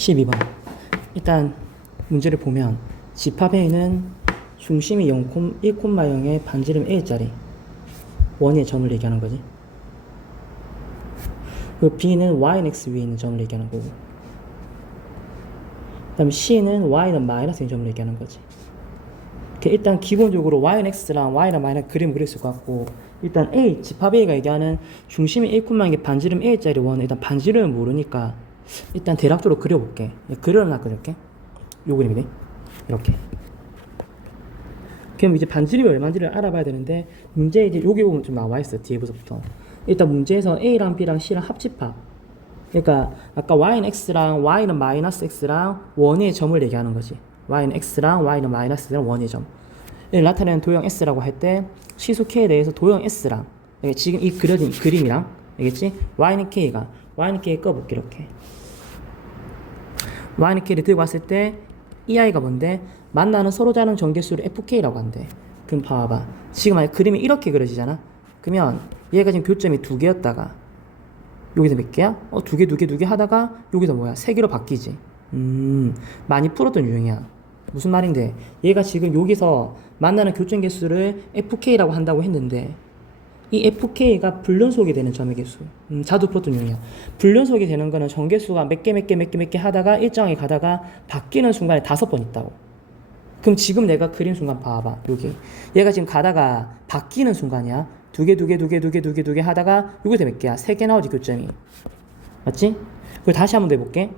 12번. 일단 문제를 보면 집합 A는 중심이 0, 1,0의 반지름 A짜리 원의 점을 얘기하는 거지. 그리고 B는 Y는 X 위에 있는 점을 얘기하는 거고. 그 다음에 C는 Y는 마이너스 인 점을 얘기하는 거지. 그 일단 기본적으로 Y는 X랑 Y는 마이너스 그림 그릴 수 같고 일단 A, 집합 A가 얘기하는 중심이 1,0의 반지름 A짜리 원은 일단 반지름을 모르니까 일단 대략적으로 그려볼게. 그려놔 그릴게. 요 그림이네. 이렇게. 그럼 이제 반지름이 얼마인지를 알아봐야 되는데 문제 이제 여기 보면 좀 나와 있어 뒤에부터. 일단 문제에서 A랑 B랑 C랑 합집합. 그러니까 아까 Y는 X랑 Y는 마이너스 X랑 원의 점을 얘기하는 거지. Y는 X랑 Y는 마이너스 X랑 원의 점. 이를 나타내는 도형 S라고 할 때 시수 K에 대해서 도형 S랑 지금 이 그려진 이 그림이랑 알겠지? Y는 K가 Y는 K 꺼볼게 이렇게. K를 들고 왔을 때 이 아이가 뭔데? 만나는 서로 다른 전개수를 FK라고 한대. 그럼 봐봐. 지금 아예 그림이 이렇게 그려지잖아. 그러면 얘가 지금 교점이 두 개였다가 여기서 몇 개야? 어, 두 개, 두 개, 두 개 하다가 여기서 뭐야? 세 개로 바뀌지. 음, 많이 풀었던 유형이야. 무슨 말인데? 얘가 지금 여기서 만나는 교점 개수를 FK라고 한다고 했는데 이 FK가 불연속이 되는 점의 개수. 음, 풀었던 유형이야. 불연속이 되는 거는 전개수가 몇 개, 몇 개, 몇 개, 몇 개 하다가 일정하게 가다가 바뀌는 순간에 다섯 번 있다고. 그럼 지금 내가 그린 순간 봐봐. 여기. 얘가 지금 가다가 바뀌는 순간이야. 두 개, 두 개, 두 개, 두 개, 두 개, 두 개 하다가 여기서 몇 개야? 세 개 나오지, 교점이. 맞지? 그리고 다시 한번 더 해볼게.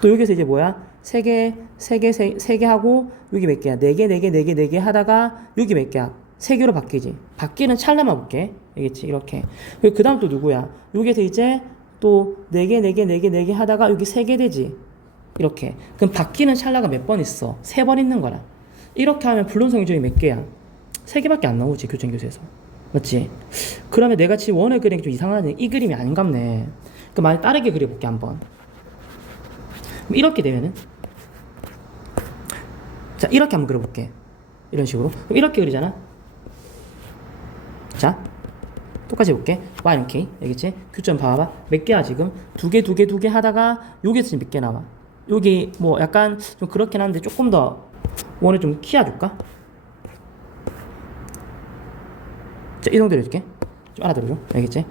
또 여기서 이제 뭐야? 세 개, 세 개, 세, 세개 하고 여기 몇 개야? 네 개, 네 개, 네 개, 네 개 하다가 여기 몇 개야? 세 개로 바뀌지. 바뀌는 찰나만 볼게. 알겠지? 이렇게. 그 다음 또 누구야? 여기서 이제 또 네 개, 네 개, 네 개, 네 개 하다가 여기 세 개 되지. 이렇게. 그럼 바뀌는 찰나가 몇 번 있어? 세 번 있는 거라. 이렇게 하면 불론성 이점이 몇 개야? 세 개밖에 안 나오지, 교정교수에서. 맞지? 그러면 내가 지금 원을 그리는 게좀 이상하네. 이 그림이 아닌갑네. 그럼 만약 다르게 그려볼게, 한번. 이렇게 되면은 자 이렇게 한번 그려볼게 이런 식으로 그럼 이렇게 그리잖아 자 똑같이 해볼게 y는 k 알겠지 교점 봐봐 몇 개야 지금 두 개 두 개 두 개 하다가 여기서 지금 몇 개 나와 여기 뭐 약간 좀 그렇긴 한데 조금 더 원을 좀 키워줄까 자이 정도로 해줄게 좀 알아들어줘 알겠지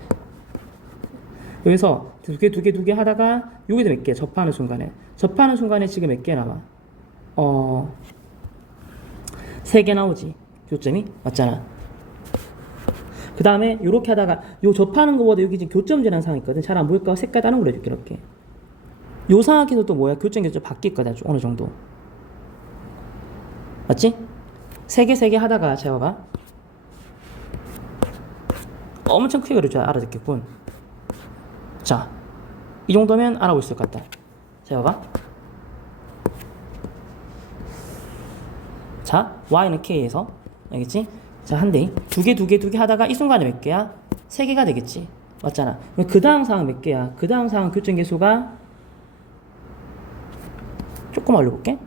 여기서 두 개, 두 개, 두 개 하다가 여기서 몇 개? 접하는 순간에. 접하는 순간에 지금 몇 개 나와? 어, 세 개 나오지. 교점이? 맞잖아. 그 다음에 이렇게 하다가 요 접하는 거보다 여기 지금 교점제라는 상황이 있거든. 잘 안 보일까? 색깔 다른 걸로 해줄게, 이렇게. 요 상황에서 또 뭐야? 교점, 교점 바뀔 거다. 어느 정도. 맞지? 세 개, 세 개 하다가 잘 봐봐. 엄청 크게 그려줘야 알아듣겠군. 자, 이 정도면 알아볼 수 있을 것 같다. 자, 봐봐. 자, y는 k에서 알겠지? 자, 한 대. 두 개, 두 개, 두 개 하다가 이 순간에 몇 개야? 세 개가 되겠지. 맞잖아. 그 다음 상황 몇 개야? 그 다음 상황 교점 개수가 조금 올려볼게.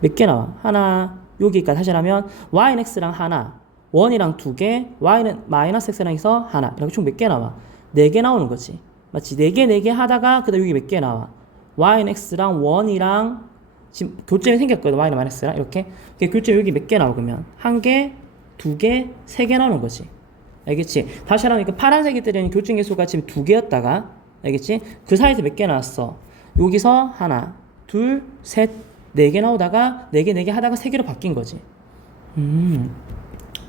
몇 개 나와? 하나, 여기까지 다시 하면 y는 x랑 하나, 원이랑 두 개, y는 마이너스 x랑 해서 하나. 이렇게 총 몇 개 나와? 네 개 나오는 거지. 맞지? 네 개, 네 개 하다가 그다음 여기 몇 개 나와? y는 x랑 원이랑 지금 교점이 생겼거든. y는 마이너스랑 이렇게. 그 교점 여기 몇 개 나오면 한 개, 두 개, 세 개 나오는 거지. 알겠지? 다시 하라니까 파란색이 뜨려는 교점 개수가 지금 두 개였다가 알겠지? 그 사이에서 몇 개 나왔어? 여기서 하나, 둘, 셋, 네 개 나오다가 네 개, 네 개 하다가 세 개로 바뀐 거지. 음.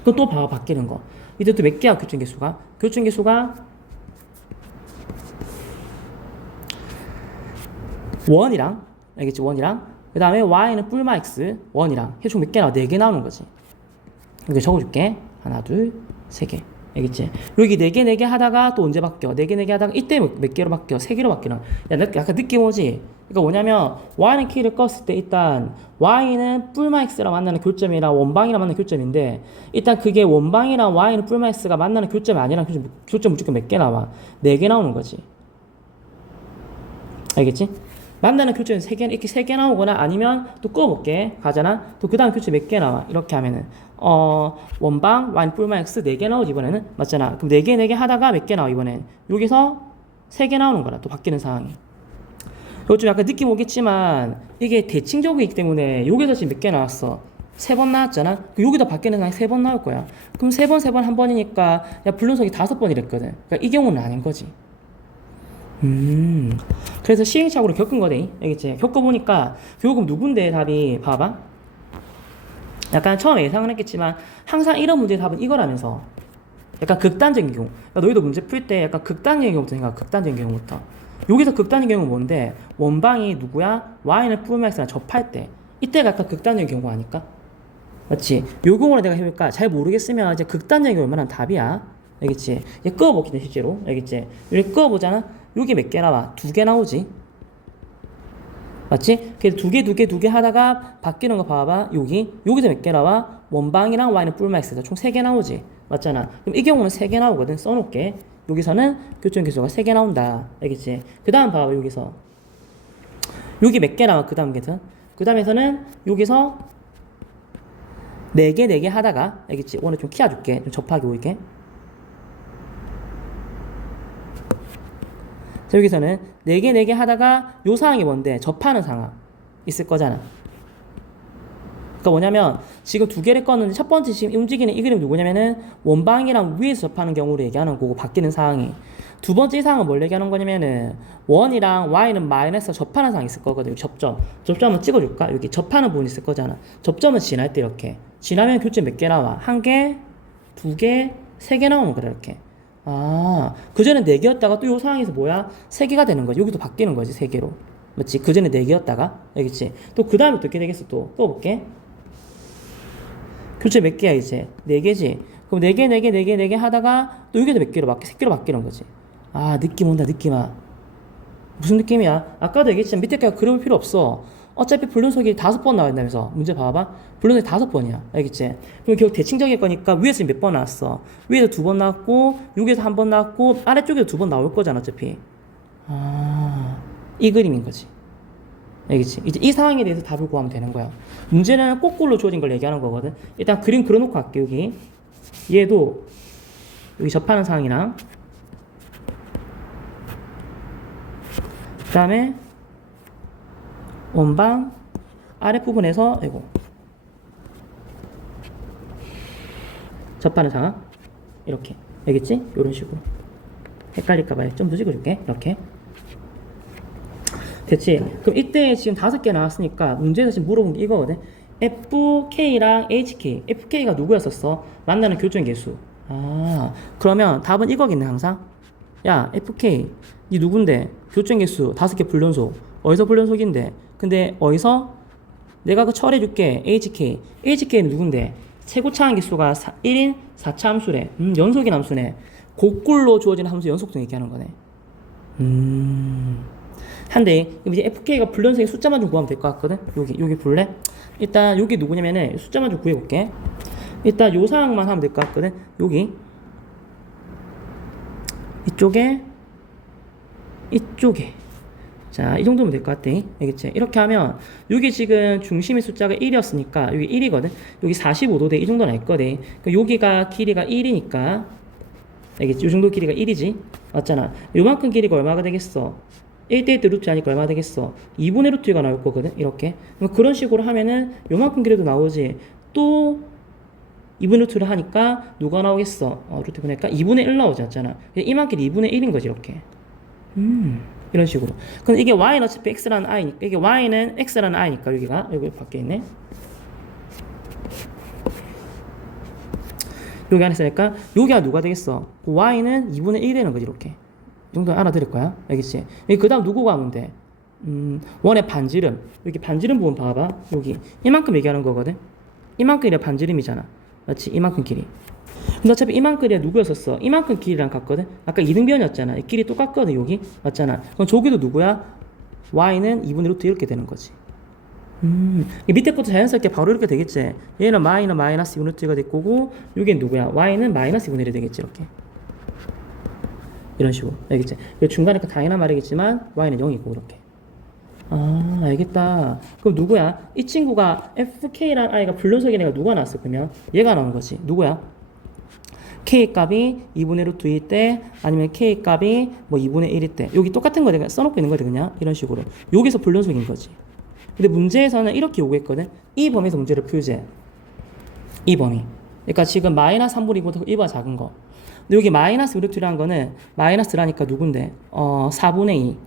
그럼 또 봐봐 바뀌는 거. 이때 또 몇 개야 교점 개수가? 교점 개수가 원이랑 알겠지 원이랑 그 다음에 y는 뿔마 x 원이랑 해총 몇 개 나와? 네 개 나오는 거지 이렇게 적어줄게. 하나 둘 세 개. 알겠지? 여기 네 개 네 개 하다가 또 언제 바뀌어? 네 개 네 개 하다가 이때 몇, 몇 개로 바뀌어? 세 개로 바뀌나 야. 나- 약간 느낌 오지? 그러니까 뭐냐면 y는 k를 껐을 때 일단 y는 뿔마 x랑 만나는 교점이랑 원방이랑 만나는 교점인데 일단 그게 원방이랑 y는 뿔마 x가 만나는 교점이 아니라 교점, 교점 무조건 몇 개 나와? 네 개 나오는 거지. 알겠지? 만나는 교점이 세 개, 이렇게 세개 나오거나 아니면 또 꺼볼게. 가잖아? 또 그 다음 교점 몇개 나와? 이렇게 하면은, 어, 원방, y 뿔마 x 네개 나오지, 이번에는. 맞잖아? 그럼 네 개, 네개 하다가 몇 개 나와, 이번엔. 여기서 세개 나오는 거라, 또 바뀌는 상황이. 이거 좀 약간 느낌 오겠지만 이게 대칭적이기 때문에 여기서 지금 몇 개 나왔어? 세 번 나왔잖아. 그 여기다 밖에는 그냥 세번 나올 거야. 그럼 세 번, 세 번, 한 번이니까 야 불륜속이 다섯 번이랬거든. 그러니까 이 경우는 아닌 거지. 음. 그래서 시행착오를 겪은 거네. 알겠지? 겪어보니까 교육은 누군데 답이 봐봐. 약간 처음에 예상은 했겠지만 항상 이런 문제의 답은 이거라면서 약간 극단적인 경우. 그러니까 너희도 문제 풀 때 약간 극단적인 경우부터 생각. 극단적인 경우부터. 여기서 극단적인 경우는 뭔데? 원방이 누구야? y는 풀맥스랑 접할 때. 이때가 약간 극단적인 경우 아닐까? 맞지? 요 경우를 내가 해볼까? 잘 모르겠으면 이제 극단적인 경우 얼마나 답이야. 알겠지? 얘 끄어보기는 실제로. 알겠지? 이렇게 끄어보잖아? 여기 몇 개 나와? 두 개 나오지? 맞지? 그래서 두 개, 두 개, 두 개 하다가 바뀌는 거 봐봐. 여기. 여기서 몇 개 나와? 원방이랑 y는 뿔맥스에서 총세 개 나오지. 맞잖아. 그럼 이 경우는 세 개 나오거든. 써놓을게. 여기서는 교점 개수가 세 개 나온다. 알겠지? 그 다음 봐봐. 여기서. 여기 몇 개 나와? 그 다음 개선. 그 다음에서는 여기서 네 개, 네개 하다가, 알겠지? 오늘 좀 키워줄게. 좀 접하게 보이게. 자, 여기서는 네 개, 네개 하다가 요 상황이 뭔데? 접하는 상황. 있을 거잖아. 그러니까 뭐냐면 지금 두 개를 껐는데 첫 번째 지금 움직이는 이 그림 누구냐면은 원방이랑 위에서 접하는 경우를 얘기하는 거고 바뀌는 상황이 두 번째 이 상황은 뭘 얘기하는 거냐면은 원이랑 y는 마이너스 접하는 상황이 있을 거거든. 여기 접점. 접점 한번 찍어줄까? 여기 접하는 부분이 있을 거잖아. 접점은 지날 때 이렇게. 지나면 교점 몇개 나와? 한 개, 두 개, 세 개 나오면 그래 이렇게. 아, 그전에 네 개였다가 또이 상황에서 뭐야? 세 개가 되는 거지. 여기도 바뀌는 거지, 세 개로. 맞지? 그전에 네 개였다가, 알겠지? 또 그 다음에 어떻게 되겠어, 또? 또 볼게. 교체 몇 개야, 이제? 네 개지? 그럼 네 개, 네 개, 네 개, 네개 하다가 또 여기도 몇 개로 바뀌, 세 개로 바뀌는 거지. 아, 느낌 온다, 느낌 와. 무슨 느낌이야? 아까도 얘기했지만 밑에 가 그려볼 필요 없어. 어차피 불륜속이 다섯 번 나온다면서 문제 봐봐. 불륜속이 다섯 번이야. 알겠지? 그럼 결국 대칭적일 거니까 위에서 몇 번 나왔어? 위에서 두 번 나왔고 여기에서 한 번 나왔고 아래쪽에도 두번 나올 거잖아 어차피. 아, 이 그림인 거지. 알겠지? 이제 이 상황에 대해서 답을 구하면 되는 거야. 문제는 거꾸로 주어진 걸 얘기하는 거거든. 일단 그림 그려놓고 갈게 여기. 얘도 여기 접하는 상황이랑 그 다음에 원방 아랫부분에서 아이고. 접하는 상황 이렇게. 알겠지? 이런 식으로. 헷갈릴까봐 좀더 찍어줄게. 이렇게. 됐지? 그럼 이때 지금 다섯 개 나왔으니까 문제에서 지금 물어본 게 이거거든. FK랑 HK FK가 누구였었어? 만나는 교점 개수. 아 그러면 답은 이거겠네 항상. 야 FK 니 누군데? 교점 개수. 다섯 개 불연속 어디서 불연속인데? 근데 어디서? 내가 그 처리해줄게 HK HK는 누군데? 최고 차항 개수가 1인 4차 함수래. 음, 연속인 함수네. 곡굴로 주어지는 함수 연속성 얘기하는 거네. 음. 한데 이제 FK가 불연속의 숫자만 좀 구하면 될 것 같거든? 여기 여기 볼래? 일단 여기 누구냐면은 숫자만 좀 구해볼게. 일단 요 상황만 하면 될 것 같거든? 여기. 이쪽에 이쪽에 자, 이 정도면 될 것 같아. 알겠지? 이렇게 하면, 여기 지금 중심의 숫자가 1이었으니까, 여기 1이거든? 여기 45도 돼. 이 정도는 알 거대. 그 여기가 길이가 1이니까, 알겠지? 이 정도 길이가 1이지? 맞잖아. 요만큼 길이가 얼마가 되겠어? 1대1 루트 하니까 얼마 되겠어? 2분의 루트가 나올 거거든? 이렇게. 그런 식으로 하면은, 요만큼 길이도 나오지. 또, 2분의 루트를 하니까, 누가 나오겠어? 어, 루트 보니까 2분의 1 나오지 않잖아. 이만큼 2분의 1인 거지, 이렇게. 음. 이런 식으로. 그럼 이게 y는 어차피 x라는 i니까 이게 y는 x라는 i니까 여기가 여기 밖에 있네. 여기 안에 있으니까 여기가 누가 되겠어? y는 2분의 1 되는 거지 이렇게. 이 정도 알아들을 거야. 알겠지? 그 다음 누구가 하면 돼? 음, 원의 반지름. 여기 반지름 부분 봐봐. 여기 이만큼 얘기하는 거거든. 이만큼이 반지름이잖아. 맞지? 이만큼 길이. 근데 어차피 이만큼 길이 누구였었어? 이만큼 길이랑 같거든? 아까 이등변이었잖아. 이 길이 똑같거든, 여기. 맞잖아. 그럼 저기도 누구야? y는 2분의 루트 이렇게 되는 거지. 음, 이 밑에 것도 자연스럽게 바로 이렇게 되겠지. 얘는 마이너 마이너스 2분의 루트가 될 거고, 여기는 누구야? y는 마이너스 2분의 1이 되겠지, 이렇게. 이런 식으로. 알겠지? 그 중간에 그 당연한 말이겠지만, y는 0이고, 이렇게. 아, 알겠다. 그럼 누구야? 이 친구가 fk라는 i가 불륜석인 애가 누가 나왔어, 그러면? 얘가 나온 거지. 누구야? K 값이 2분의 루트 2일 때 아니면 k 값이 뭐 2분의 1일 때. 여기 똑같은 거 내가 써놓고 있는 거거든 그냥? 이런 식으로. 여기서 불연속인 거지. 근데 문제에서는 이렇게 요구했거든. 이 범위에서 문제를 풀재 이 범위. 그러니까 지금 마이너스 3분의 2보다 1보다 작은 거. 근데 여기 마이너스 루트라는 거는 마이너스라니까 누군데? 어 4분의 2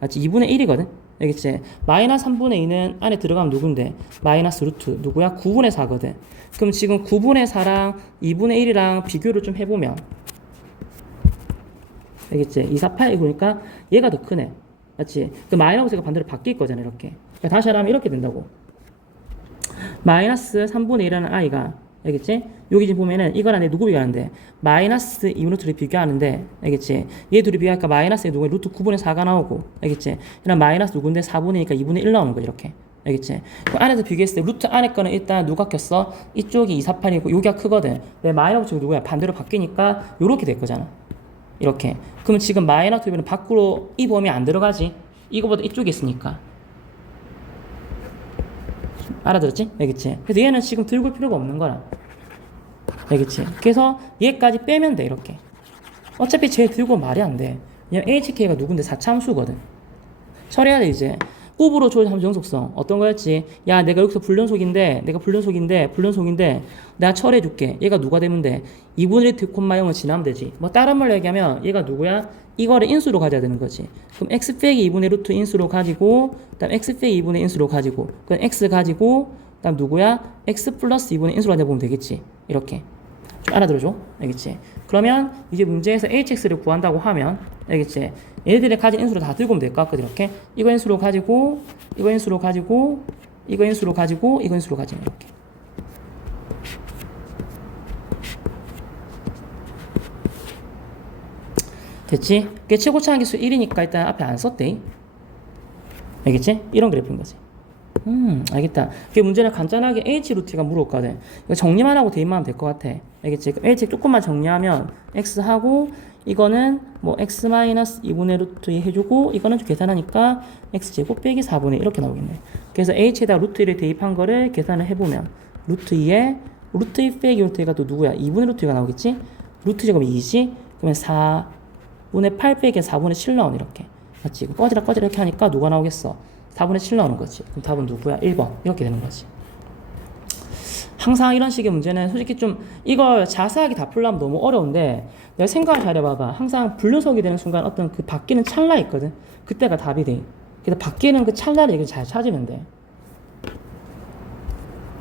맞지 2분의 1이거든 알겠지 마이너스 3분의 2는 안에 들어가면 누군데? 마이너스 루트 누구야? 9분의 4거든. 그럼 지금 9분의 4랑 2분의 1이랑 비교를 좀 해보면 알겠지 2, 4, 8 이거니까 얘가 더 크네. 맞지? 그 마이너스가 반대로 바뀔 거잖아 이렇게. 그러니까 다시 하면 이렇게 된다고. 마이너스 3분의 1이라는 아이가 알겠지? 여기 지금 보면은 이거랑 내 누구 비교하는데 마이너스 2분의 둘이 비교하는데 알겠지? 얘 둘이 비교하니까 마이너스 누구 루트 9분의 4가 나오고 알겠지? 이런 마이너스 누군데 4분의 2니까 2분의 1 나오는 거 이렇게 알겠지? 그 안에서 비교했을 때 루트 안에 거는 일단 누가 꼈어? 이쪽이 2, 4, 8이고 여기가 크거든 내 마이너스 지금 누구야? 반대로 바뀌니까 요렇게 될 거잖아 이렇게 그러면 지금 마이너스 비면 밖으로 이 범위 안 들어가지? 이거보다 이쪽에 있으니까 알아들었지? 알겠지? 그래서 얘는 지금 들고 올 필요가 없는 거라. 알겠지? 그래서 얘까지 빼면 돼, 이렇게. 어차피 쟤 들고 말이 안 돼. 그냥 HK가 누군데 4참수거든. 처리해야 돼, 이제. 곱으로 조절하면 정속성. 어떤 거였지? 야, 내가 여기서 불연속인데, 내가 불연속인데, 불연속인데, 내가 처리해줄게. 얘가 누가 되면 돼? 2분의 1 콤마 0을 지나면 되지. 뭐, 다른 말로 얘기하면, 얘가 누구야? 이거를 인수로 가져야 되는 거지. 그럼 x 빼기 2분의 루트 인수로 가지고, 그다음 x 빼기 2분의 인수로 가지고, 그럼 x 가지고, 그다음 누구야? x 플러스 2분의 인수로 가져 보면 되겠지. 이렇게. 좀 알아들어줘. 알겠지? 그러면 이제 문제에서 hx를 구한다고 하면, 알겠지? 얘들이 가진 인수로 다 들고 오면 될 것 같거든. 이렇게. 이거 인수로 가지고, 이거 인수로 가지고, 이거 인수로 가지고, 이거 인수로 가지고, 이렇게. 됐지? 그게 최고차항 기수 1이니까 일단 앞에 안 썼대. 알겠지? 이런 그래프인 거지. 음, 알겠다. 그게 문제는 간단하게 H 루트가 물었거든. 이거 정리만 하고 대입만 하면 될 것 같아. 알겠지? H 조금만 정리하면 X 하고 이거는 뭐 X 마이너스 2분의 루트 2 해주고 이거는 좀 계산하니까 X 제곱 빼기 4분의 이렇게 나오겠네. 그래서 H에다 루트 1을 대입한 거를 계산을 해보면 루트 2에 루트 2 빼기 루트 2가 또 누구야? 2분의 루트 2가 나오겠지? 루트 제곱이 2지? 그러면 4 분의 8 빼기 4분의 7 나오네 이렇게 맞지? 꺼지라 꺼지라 이렇게 하니까 누가 나오겠어? 4분의 7 나오는 거지. 그럼 답은 누구야? 1번. 이렇게 되는 거지. 항상 이런 식의 문제는 솔직히 좀 이걸 자세하게 다 풀려면 너무 어려운데 내가 생각을 잘 해봐봐. 항상 분류석이 되는 순간 어떤 그 바뀌는 찰나 있거든. 그때가 답이 돼. 그래서 바뀌는 그 찰나를 잘 찾으면 돼